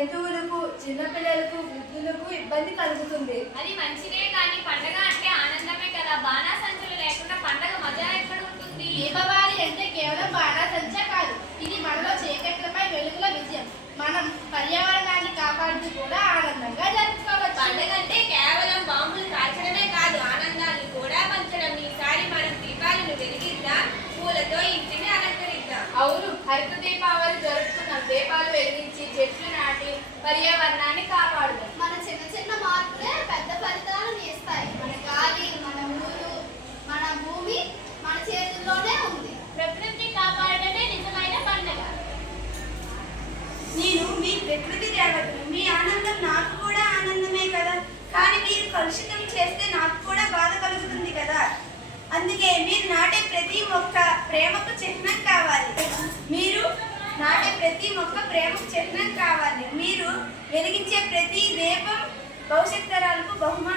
జంతువులకు, చిన్నపిల్లలకు, వృద్ధులకు ఇబ్బంది కలుగుతుంది. అది మంచిదే, కానీ పండగ అంటే ఆనందమే కదా. బాణాసంచలు లేకుండా పండగ మజా ఎక్కడ ఉంటుంది? దీపావళి అంటే కేవలం బాణాసంచ కాదు, ఇది మనలో చీకట్లపై వెలుగుల విజయం. మనం పర్యావరణాన్ని కాపాడుతూ కూడా ఆనందంగా జరుపుకోవచ్చు. పండగ అంటే కేవలం బాంబులు కాల్చడమే కాదు, ఆనందాన్ని కూడా పంచడం. ఈసారి మనం దీపాలను వెలిగిద్దాం, పూలతో ఇంటిని అలంకరిద్దాం. అవును, హరిత దీపావళి జరుపుకున్నాం. దీపాలు వెలిగించి, చెట్లు నాటి పర్యావరణాన్ని కాపాడుదాం. మన చిన్న చిన్న మార్పులే పెద్ద ఫలితాలను ఇస్తాయి. మన గాలి, మన ఊరు, మన భూమి మన చేతుల్లోనే ఉంది. ప్రకృతి కాపాడటమే నిజమైన పండగ. నేను మీ ప్రకృతి దేవతను. మీ ఆనందం నాకు కూడా ఆనందమే కదా. కానీ మీరు కలుషితం చేస్తే నాకు కూడా బాధ కలుగుతుంది కదా. అందుకే మీరు నాటే ప్రతి మొక్క ప్రేమకు చిహ్నం కావాలి. మీరు నాటే ప్రతి మొక్క ప్రేమకు చిహ్నం కావాలి. మీరు వెలిగించే ప్రతి దీపం భవిష్యత్ తరాలకు బహుమతి